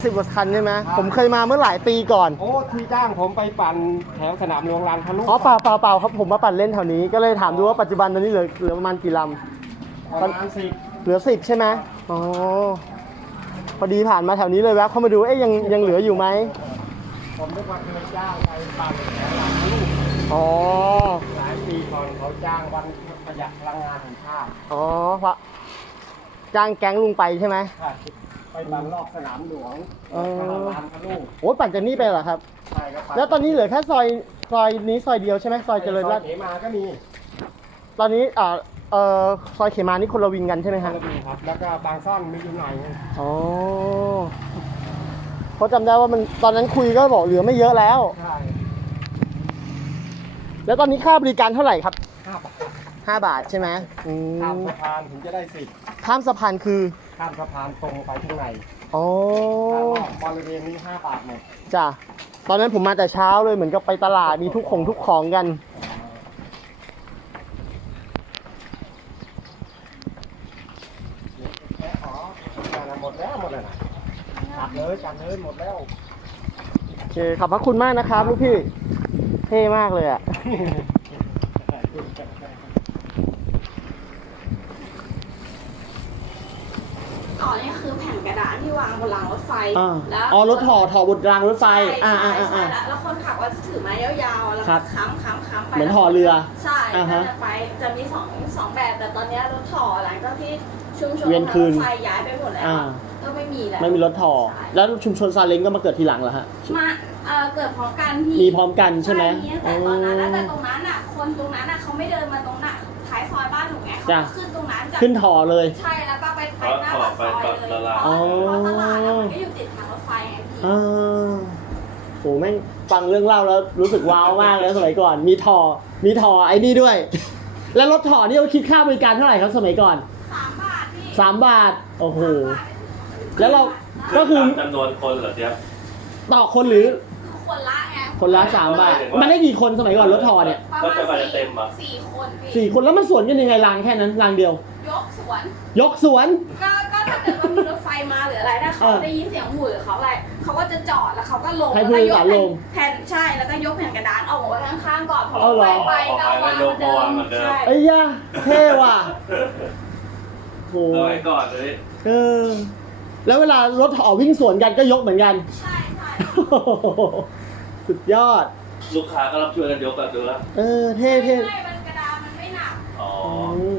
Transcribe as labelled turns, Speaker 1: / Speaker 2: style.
Speaker 1: 10 กว่าคันใช่ไหมผมเคยมาเมื่อหลายปีก่อน
Speaker 2: โอ้ที่จ้างผมไปปั่นแถวสนามหลวงลานทะลุ
Speaker 1: อ๋อเปล่าครับผมมาปั่นเล่นแถวนี้ก็เลยถามดูว่าปัจจุบันตอนนี้เหลือประมาณกี่ลำ
Speaker 2: ประมาณ10
Speaker 1: เหลือ10ใช่ไหมอ๋อพอดีผ่านมาแถวนี้เลยแวะเข้ามาดูยังเหลืออยู่ไหม
Speaker 2: ผมนึกว่าเคยจ้างไปปั่นแถวลานทะลุ
Speaker 1: อ๋อ
Speaker 2: หลายปีก่อนเขาจ้างวันประหยัดพลังงานแห่งชาติ
Speaker 1: อ๋อเพราะจ้างแก๊งลุงไปใช่ไหม
Speaker 2: ไปปั่นรอบสนามหลวงลานทะลุ
Speaker 1: โอ้ปั่นจากนี่ไปเหรอครับ
Speaker 2: ใช่ครับ
Speaker 1: แล้วตอนนี้เหลือแค่ซอยนี้ซอยเดียวใช่ไหมซอยเจริญราษฎร์
Speaker 2: เขมาก็มี
Speaker 1: ตอนนี้ซอยเขมานี่คนละวิงกันใช่ไหมฮะ
Speaker 2: มีครับแล้วก็บางซ่อนมีอยู่หน่อย
Speaker 1: อ๋อเพราะจำได้ว่ามันตอนนั้นคุยก็บอกเหลือไม่เยอะแล้ว
Speaker 2: ใช่
Speaker 1: แล้วตอนนี้ค่าบริการเท่าไหร่ครับ
Speaker 2: 5 บาท
Speaker 1: 5 บาทใช่ไหม
Speaker 2: ข้ามสะพานถึงจะได้สิทธิ์
Speaker 1: ข้ามสะพานคือ
Speaker 2: ข้ามสะพานตรงไปข้างใน
Speaker 1: อ๋อบ
Speaker 2: ริเวณนี้5 บาทหมด
Speaker 1: จ้ะตอนนั้นผมมาแต่เช้าเลยเหมือนกับไปตลาดมีทุกของกัน
Speaker 2: หมดแล้วนะตัดเลยหมดแล้ว
Speaker 1: โอเคขอบพระคุณมากนะครับลูกพี่เท่มากเลยอ่ะ
Speaker 3: ต่อนี่คือแผ่นกระดาษที่วางบนรางรถไฟ
Speaker 1: แล้วอ๋อรถถอบนรางรถไฟ
Speaker 3: ใช่แล้วคนขับก็จะถือไม้ยาวๆแล้วค้ำไป
Speaker 1: เหมือนห่อเรือ
Speaker 3: ใช่จะไปจะมีสองแบบแต่ตอนนี้รถถอหลังจากที่ชุมชนรถไฟย้ายไปหมดแล้วก็ไม่มีแล้ว
Speaker 1: ไม่มีรถถอแล้วชุมชนซาเล้งก็มาเกิดทีหลังเหรอฮะ
Speaker 3: มาเกิดพร้อมกัน
Speaker 1: มีพร้อมกันใช่ไหม
Speaker 3: แต่ตอนนั้นแต่ตรงนั้นอ่ะคนตรงนั้นอ่ะเขาไม่เดินมาตรงนั้นท้ายซอยบ้านหนูไงเขาขึ้นตรงนั้น
Speaker 1: ขึ้นถอเลย
Speaker 3: ใช่แล้วก็ไปหน้าปากซอยเลยเพราะตลาดมันก็อยู่ติดทางรถไฟไงพี่
Speaker 1: โหแม่งฟังเรื่องเล่าแล้วรู้สึกว้าวมากเลยสมัยก่อนมีถอไอ้นี่ด้วยแล้วรถถอนี่เขาคิดค่าบริการเท่าไหร่ครับสมัยก่อน
Speaker 3: 3 บาทพี่
Speaker 1: 3 บาทโอ้โหแล้วเราก็คือ
Speaker 4: จำนวนคนเหรอเจ๊
Speaker 1: ต่อคนหรือ
Speaker 3: คนละไง
Speaker 1: คนละ3 บาทมันได้กี่คนสมัยก่อนรถถอเนี่ย
Speaker 3: ประมาณ4 คน
Speaker 1: 4 คนแล้วมันสวนกันยังไงรางแค่นั้นรางเดียวย
Speaker 3: กสวนก็ถ้าเกิดว่ามีรถไฟมาหรืออะไรถ้าเขาได้ยินเสียงหูหรือเขาอะไรเขาก็จะจอดแล้วเขาก็ลง
Speaker 1: ให้ผู้โดยสารลง
Speaker 3: แผ่นใช่แล้วก็ยกแผ่นกระดานออกไว้ข้างๆก่อนพอรถไฟไปก็วางเหมือนเดิม
Speaker 1: ไอ้ย่าเท่ว่ะโห
Speaker 4: สมัยก่อนเลย
Speaker 1: แล้วเวลารถถอวิ่งสวนกันก็ยกเหมือนกัน
Speaker 3: ใช่
Speaker 1: สุดยอด
Speaker 4: ลูกค้าก็รับช่วยกันยกกันดูแล้ว
Speaker 1: เท่
Speaker 3: มันกระดานมันไม่หนัก